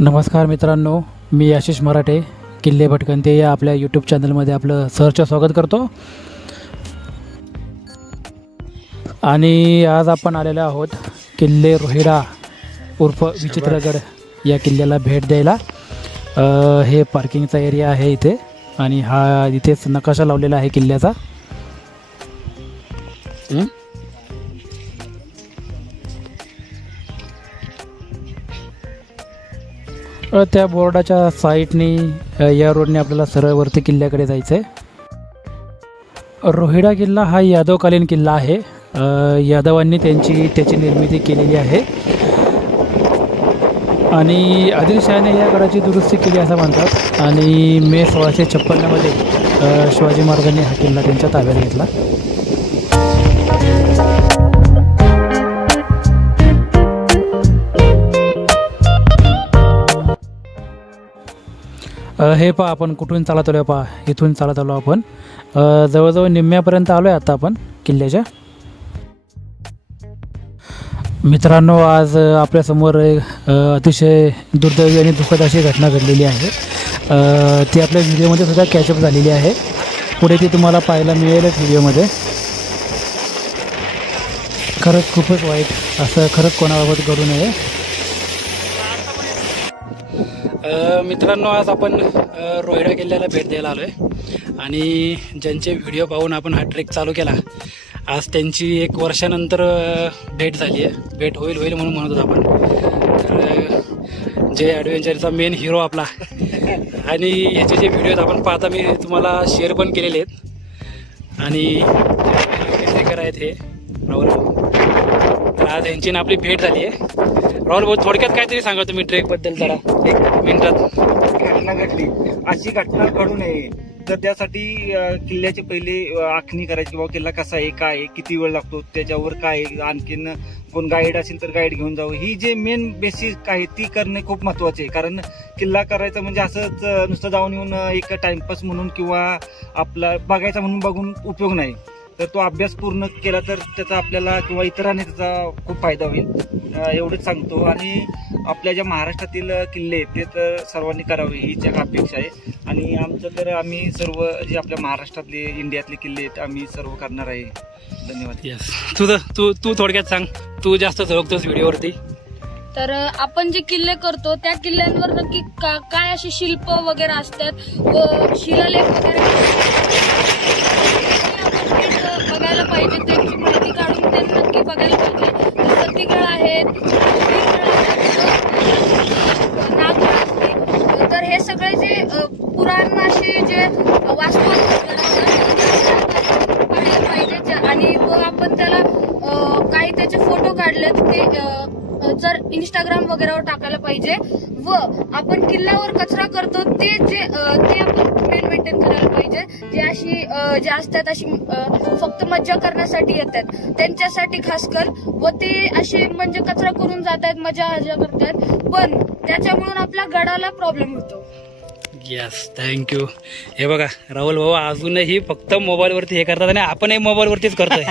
नमस्कार मित्रांनो, मी आशिष मराठे किल्ले भटकंती या आपल्या यूट्यूब चॅनलमध्ये आपलं सहर्ष स्वागत करतो. आणि आज आपण आलेलो आहोत किल्ले रोहिडा उर्फ विचित्रगड या किल्ल्याला भेट द्यायला. हे पार्किंगचा एरिया आहे इथे आणि हा इथेच नकाशा लावलेला आहे किल्ल्याचा. त्या बोर्डाच्या साईडनी या रोडने आपल्याला सरळ वरती किल्ल्याकडे जायचं आहे. रोहिडा किल्ला हा यादवकालीन किल्ला आहे. यादवांनी त्याची निर्मिती केलेली आहे आणि आदिलशहाने या गडाची दुरुस्ती केली असं म्हणतात. आणि मे 1656मध्ये शिवाजी महाराजांनी हा किल्ला त्यांच्या ताब्यात घेतला. हे पहा, आपण कुठून चालत आलो. पहा, इथून चालत आलो आपण. जवळजवळ निम्म्यापर्यंत आलो आहे आता आपण किल्ल्याच्या. मित्रांनो, आज आपल्यासमोर अतिशय दुर्दैवी आणि दुःखद अशी घटना घडलेली आहे. ती आपल्या व्हिडिओमध्ये सुद्धा कॅचअप झालेली आहे. पुढे ती तुम्हाला पाहायला मिळेलच व्हिडिओमध्ये. खरंच खूपच वाईट, असं खरंच कोणाबाबत घडू नये. मित्रांनो, आज आपण रोहिडा किल्ल्याला भेट द्यायला आलो आहे आणि ज्यांचे व्हिडिओ पाहून आपण हा ट्रेक चालू केला, आज त्यांची 1 वर्षानंतर भेट झाली आहे. भेट होईल म्हणून म्हणत होतो आपण. तर जे ॲडव्हेंचरचा मेन हिरो आपला आणि ह्याचे जे व्हिडिओ आपण पाहता मी तुम्हाला शेअर पण केलेले आहेत. आणि ट्रेकर आहेत हे राहुल भाऊ. तर आज यांची ना आपली भेट झाली आहे. राहुल भाऊ, थोडक्यात काहीतरी सांगा तुम्ही ट्रेकबद्दल जरा 1 मिनिटात. घटना घडली, अशी घटना घडू नये तर त्यासाठी किल्ल्याची पहिले आखणी करायची. बाबा किल्ला कसा आहे, काय आहे, किती वेळ लागतो, त्याच्यावर काय आहे, आणखीन कोण गाईड असेल तर गाईड घेऊन जावं. ही जे मेन बेसिक आहे ती करणे खूप महत्वाचे आहे. कारण किल्ला करायचा म्हणजे असंच नुसतं जाऊन येऊन एक टाइमपास म्हणून किंवा आपला बघायचा म्हणून बघून उपयोग नाही. तर तो अभ्यास पूर्ण केला तर त्याचा आपल्याला किंवा इतरांनी त्याचा खूप फायदा होईल, एवढंच सांगतो. आणि आपल्या ज्या महाराष्ट्रातील किल्ले आहेत ते तर सर्वांनी करावे हीच एक अपेक्षा आहे. आणि आमचं तर आम्ही सर्व जे आपल्या महाराष्ट्रातले इंडियातले किल्ले आहेत आम्ही सर्व करणार आहे. धन्यवाद. येस, तू थोडक्यात सांग, तू जास्त झळकतोस व्हिडिओवरती. तर आपण जे किल्ले करतो त्या किल्ल्यांवर नक्की काय असे शिल्प वगैरे असतात व शिलालेख वगैरे बघायला पाहिजे. त्यांची माहिती काढून ते नक्की बघायला पाहिजे. सतीगड आहेत, नागगड असते. तर हे सगळे जे पुराण असे जे वास्तू पाहायला पाहिजे. आणि व आपण त्याला काही त्याचे फोटो काढलेत ते जर इंस्टाग्राम वगैरेवर टाकायला पाहिजे. व आपण किल्ल्यावर कचरा करतो ते आपण मेंटेन करायला पाहिजे. जे असतात अशी फक्त मज्जा करण्यासाठी येतात त्यांच्यासाठी खास कर. व ते असे म्हणजे कचरा करून जात आहेत, मजा करतात, पण त्याच्यामुळे आपल्या गडाला प्रॉब्लेम होतो. Yes, thank you. हे बघा, राहुल भाऊ अजूनही फक्त मोबाईलवरती हे करतात आणि आपणही मोबाईलवरतीच करतोय.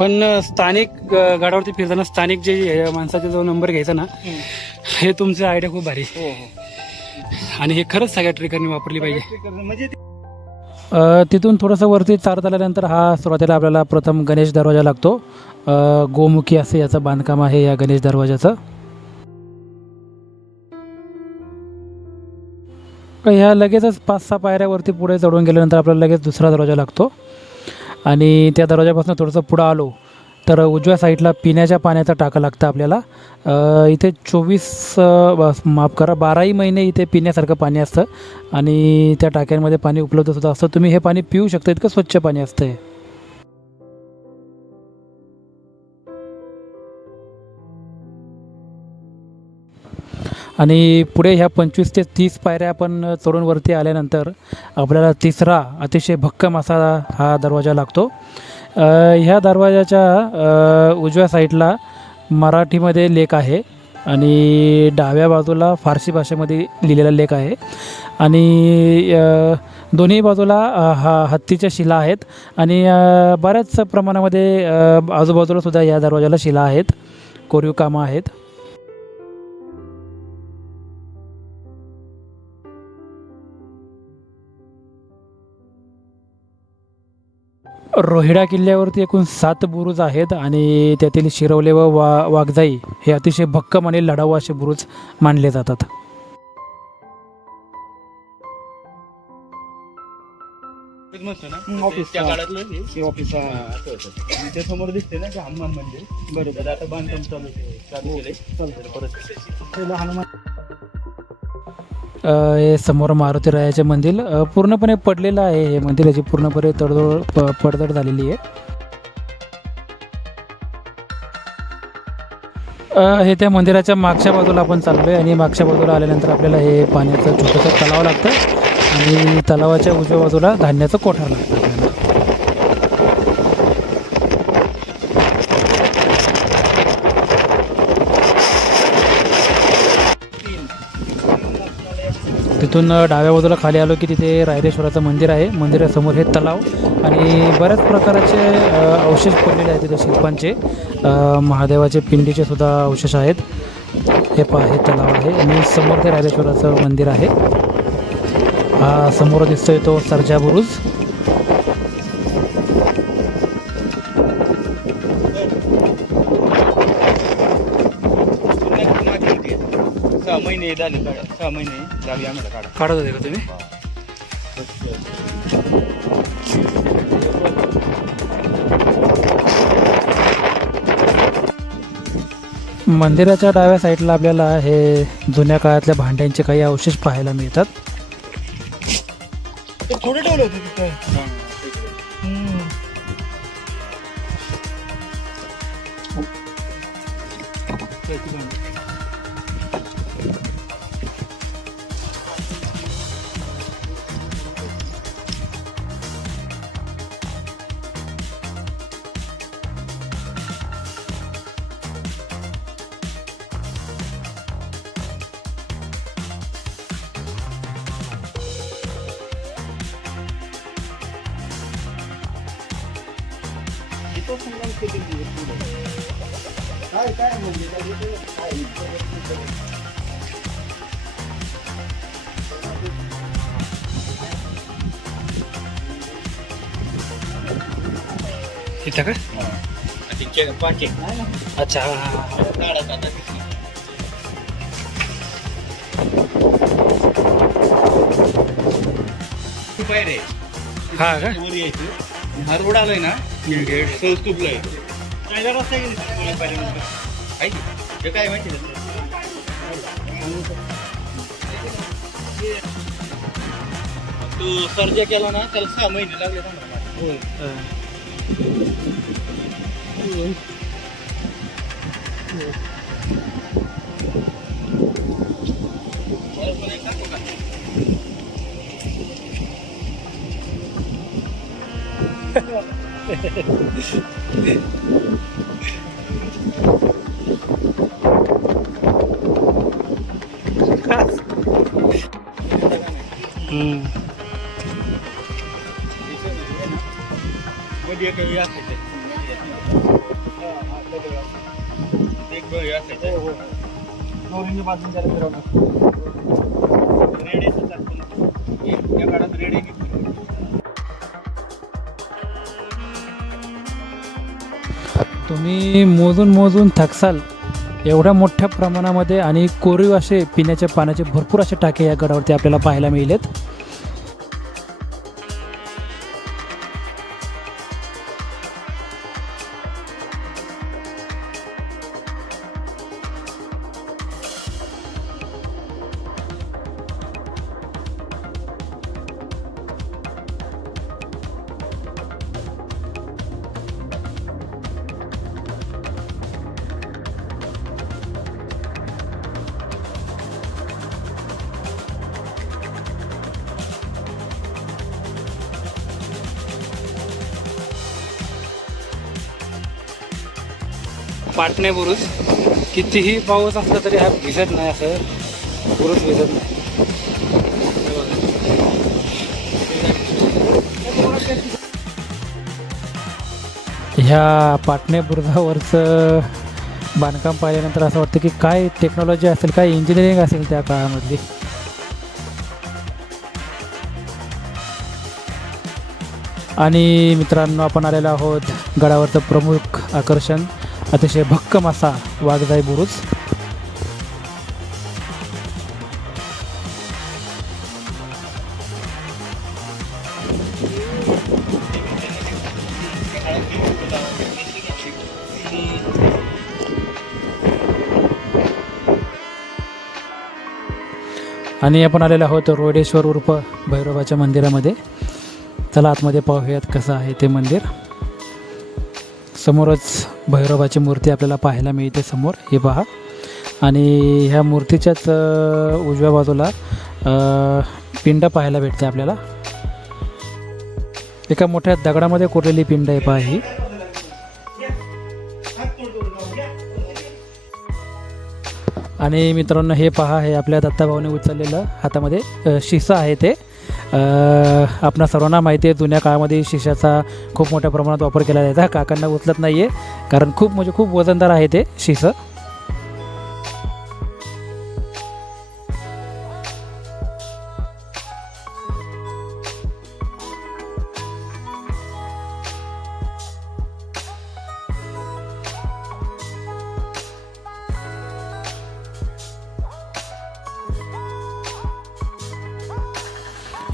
पण स्थानिक गडावरती फिरताना स्थानिक जे माणसाचा जो नंबर घ्यायचा ना, हे तुमचं आयडिया खूप भारी. आणि हे खरंच सगळ्या ट्रेकरनी वापरली पाहिजे. म्हणजे तिथून थोडंसं वरती चालत आल्यानंतर हा सुरुवातीला आपल्याला प्रथम गणेश दरवाजा लागतो. गोमुखी असं याचं बांधकाम आहे या गणेश दरवाजाचं. ह्या लगेचच 5-6 पायऱ्यावरती पुढे चढून गेल्यानंतर आपल्याला लगेच दुसरा दरवाजा लागतो. आणि त्या दरवाजापासून थोडंसं पुढं आलो तर उजव्या साईडला पिण्याच्या पाण्याचा टाका लागतं आपल्याला. इथे 12ही महिने इथे पिण्यासारखं पाणी असतं आणि त्या टाक्यांमध्ये पाणी उपलब्ध सुद्धा असतं. तुम्ही हे पाणी पिऊ शकता, इतकं स्वच्छ पाणी असतं. आणि पुढे ह्या 25 ते 30 पायऱ्या आपण चढून वरती आल्यानंतर आपल्याला तिसरा अतिशय भक्कम असा हा दरवाजा लागतो. ह्या दरवाजाच्या उजव्या साईडला मराठीमध्ये लेख आहे आणि डाव्या बाजूला फारसी भाषेमध्ये लिहिलेला लेख आहे. आणि दोन्ही बाजूला हत्तीच्या शिला आहेत आणि बऱ्याच प्रमाणामध्ये आजूबाजूला सुद्धा या दरवाजाला शिला आहेत, कोरीव कामं आहेत. रोहिडा किल्ल्यावरती एकूण 7 बुरुज आहेत आणि त्यातील शिरवले व वाघजाई हे अतिशय भक्कम आणि लढाऊ असे बुरुज मानले जातात. त्या काळातलं हे ऑफिस त्या समोर दिसते ना हनुमान मंदिर. बरोबर, आता बांधकाम चालू केलंय. परत हनुमान हे समोर मारुती रायाचे मंदिर पूर्णपणे पडलेलं आहे. हे मंदिराची पूर्णपणे पडझड झालेली आहे. हे त्या मंदिराच्या मागच्या बाजूला आपण चाललो आहे आणि मागच्या बाजूला आल्यानंतर आपल्याला हे पाण्याचं छोटंसं तलाव लागतं आणि तलावाच्या उजव्या बाजूला धान्याचं कोठार लागतं आपल्याला. तिथून डाव्या बाजूला खाली आलो की तिथे रायरेश्वराचं मंदिर आहे. मंदिरासमोर हे तलाव आणि बऱ्याच प्रकारचे अवशेष पडलेले आहेत तिथे शिल्पांचे. महादेवाचे पिंडीचे सुद्धा अवशेष आहेत. हे हे तलाव आहे आणि समोर ते रायरेश्वराचं मंदिर आहे. हा समोर दिसतोय तो सर्जा बुरुज. महिने झाले, 6 महिने झाले आम्हाला काढत होते का तुम्ही? मंदिराच्या डाव्या साईडला आपल्याला हे जुन्या काळातल्या भांड्यांचे काही अवशेष पाहायला मिळतात. थोडं ठेवलं होतं तिथं. काय म्हणजे इथं का? अच्छा, हा का? हा रोड आलाय ना, स्तूपला आहे. काय माहिती तू सर्जा केला ना, त्याला 6 महिने लागले. मध्ये काही असायचं नवरीने बाजून त्याला फिरवणार. त्या काळात रेडे तुम्ही मोजून मोजून थकसाल एवढ्या मोठ्या प्रमाणामध्ये आणि कोरीव असे पिण्याच्या पाण्याचे भरपूर असे टाके या गडावरती आपल्याला पाहायला मिळेल. पाटणे बुरुज कितीही पाऊस असला तरी हा भिजत नाही, असं बुरुज भिजत नाही. ह्या पाटणे बुरुजावरचं बांधकाम पाहिल्यानंतर असं वाटतं की काय टेक्नॉलॉजी असेल, काय इंजिनिअरिंग असेल त्या काळामधली. आणि मित्रांनो आपण आलेलो आहोत गडावरचं प्रमुख आकर्षण अतिशय भक्कम असा वाघजाई बुरुज. आणि आपण आलेलो आहोत रोडेश्वर उर्फ भैरवाच्या मंदिरामध्ये. चला आतमध्ये पाहूयात कसं आहे ते मंदिर. समोरच भैरवाची मूर्ती आपल्याला पाहायला मिळते समोर, हे पहा. आणि ह्या मूर्तीच्याच उजव्या बाजूला पिंड पाहायला भेटते आपल्याला. एका मोठ्या दगडामध्ये कोरलेली पिंड आहे पहा ही. आणि मित्रांनो हे पहा, हे आपल्या दत्ताभाऊने उचललेलं हातामध्ये शिसा आहे ते. आपणा सर्वांना माहिती आहे जुन्या काळामध्ये शिशाचा खूप मोठ्या प्रमाणात वापर केला जायचा. काकांना उचलत नाही आहे कारण खूप वजनदार आहे ते शिसं.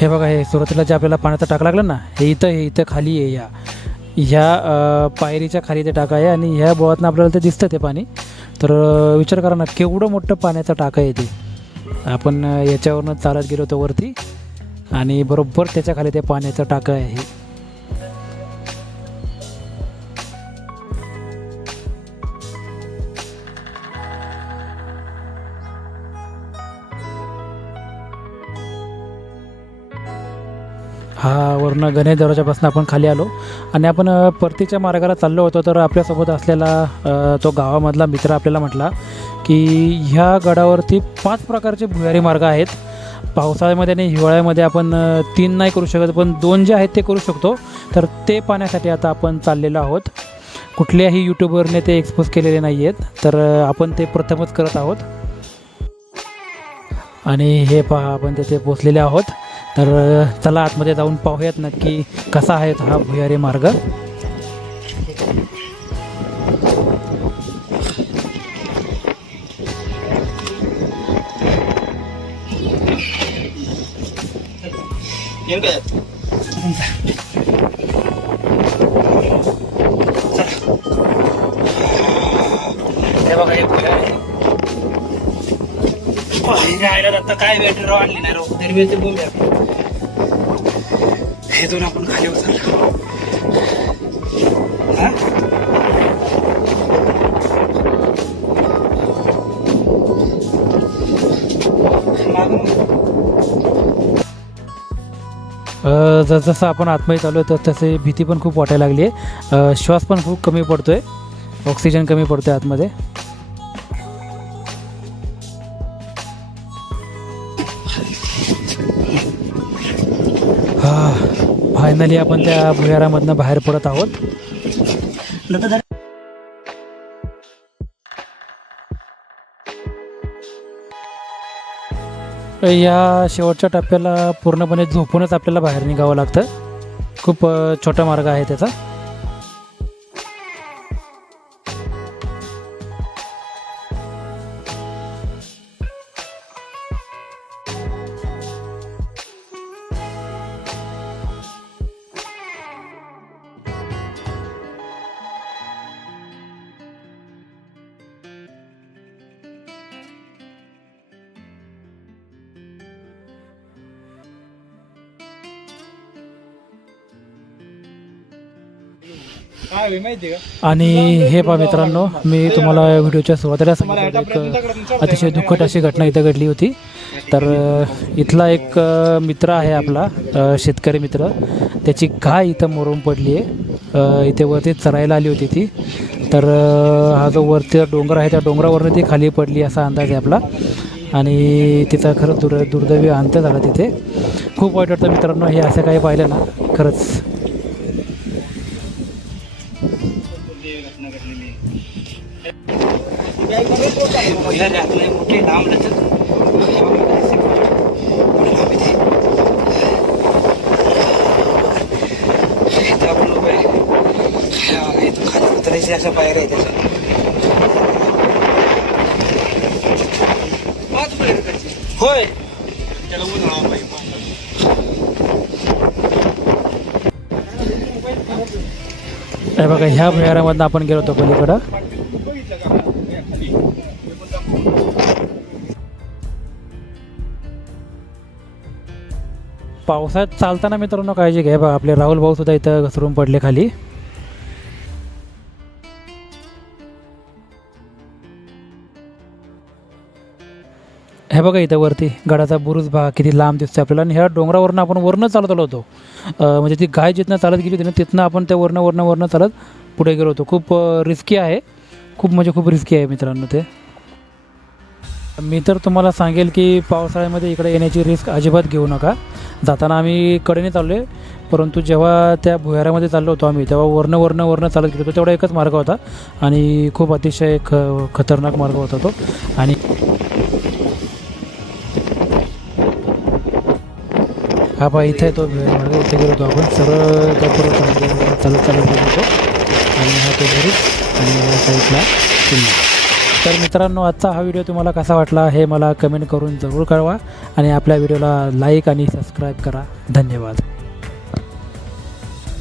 हे बघा, हे सुरुवातीला जे आपल्याला पाण्याचा टाका लागला ना, हे इथं खाली आहे. ह्या पायरीच्या खाली ते टाका आहे आणि ह्या बोळातनं आपल्याला ते दिसतं ते पाणी. तर विचार करा ना केवढं मोठं पाण्याचा टाका आहे ते. आपण याच्यावरनं चालत गेलो होतो वरती आणि बरोबर त्याच्या खाली ते पाण्याचा टाका आहे. हा वरनं गणेश दरवाजापासून आपण खाली आलो आणि आपण परतीच्या मार्गाला चाललो होतो. तर आपल्यासोबत असलेला तो गावामधला मित्र आपल्याला म्हटला की ह्या गडावरती 5 प्रकारचे भुयारी मार्ग आहेत. पावसाळ्यामध्ये आणि हिवाळ्यामध्ये आपण 3 नाही करू शकत, पण 2 जे आहेत ते करू शकतो. तर ते पाहण्यासाठी आता आपण चाललेलो आहोत. कुठल्याही यूट्यूबरने ते एक्सपोज केलेले नाही आहेत, तर आपण ते प्रथमच करत आहोत. आणि हे पहा, आपण तिथे पोचलेले आहोत. तर चला आतमध्ये जाऊन पाहूयात नक्की कसा आहे हा भुयारी मार्ग. हे बघा, हे भुयारी राहायला जातं. काय बॅटरी राव आणली नाही राव, दरवेळेचे बोलूया. हे दोन आपण खाली उचललं. जसं आपण आतमध्ये चालू आहे तसे भीती पण खूप वाटायला लागली आहे. श्वास पण खूप कमी पडतोय, ऑक्सिजन कमी पडतोय आतमध्ये. फायनली आपण त्या भुयारामधनं बाहेर पडत आहोत. या शेवटच्या टप्प्याला पूर्णपणे झोपूनच आपल्याला बाहेर निघावं लागतं. खूप छोटा मार्ग आहे त्याचा. आणि हे पहा मित्रांनो, मी तुम्हाला व्हिडिओच्या सुरुवातीला सांगितलं एक अतिशय दुःखद अशी घटना इथं घडली होती. तर इथला एक मित्र आहे आपला, शेतकरी मित्र, त्याची गाय इथं मरून पडली आहे. इथे वरती चरायला आली होती ती. तर हा जो वरती डोंगर आहे त्या डोंगरावरनं ती खाली पडली असा अंदाज आहे आपला. आणि तिचा खरंच दुर्दैवी अंत झाला तिथे. खूप वाईट वाटतं मित्रांनो हे असं काही पाहिलं ना, खरंच. अशा पायऱ्या आहेत त्याच्या. होय हे बघा, ह्या भुयारामधनं आपण गेलो होतो पलीकडं. पावसात चालताना मित्रांनो काळजी घ्या. बघा आपले राहुल भाऊ सुद्धा इथं घसरून पडले खाली. हे बघा इथं वरती गडाचा बुरुज बघा किती लांब दिसतो आपल्याला. आणि ह्या डोंगरावरनं आपण वरनं चालत आलो होतो. म्हणजे ती गाय जिथनं चालत गेली होती ना तिथनं आपण त्या वरनं चालत पुढे गेलो होतो. खूप रिस्की आहे, खूप रिस्की आहे मित्रांनो ते. मी तर तुम्हाला सांगेल की पावसाळ्यामध्ये इकडे येण्याची रिस्क अजिबात घेऊ नका. जाताना आम्ही कडेने चाललो आहे, परंतु जेव्हा त्या भुयारामध्ये चाललो होतो आम्ही तेव्हा वरनं चालत गेलो होतो. तेवढा एकच मार्ग होता आणि खूप अतिशय खतरनाक मार्ग होता तो. आणि हा पहा इथे आहे तो मार्ग, इथे गेलो होतो आपण सरळ त्याबरोबर चालत गेलो होतो. आणि हा तो बुरुज आणि या साईडला किल्ला. तर मित्रांनो आजचा हा व्हिडिओ तुम्हाला कसा वाटला हे मला कमेंट करून जरूर कळवा आणि आपल्या व्हिडिओला लाईक आणि सबस्क्राईब करा. धन्यवाद.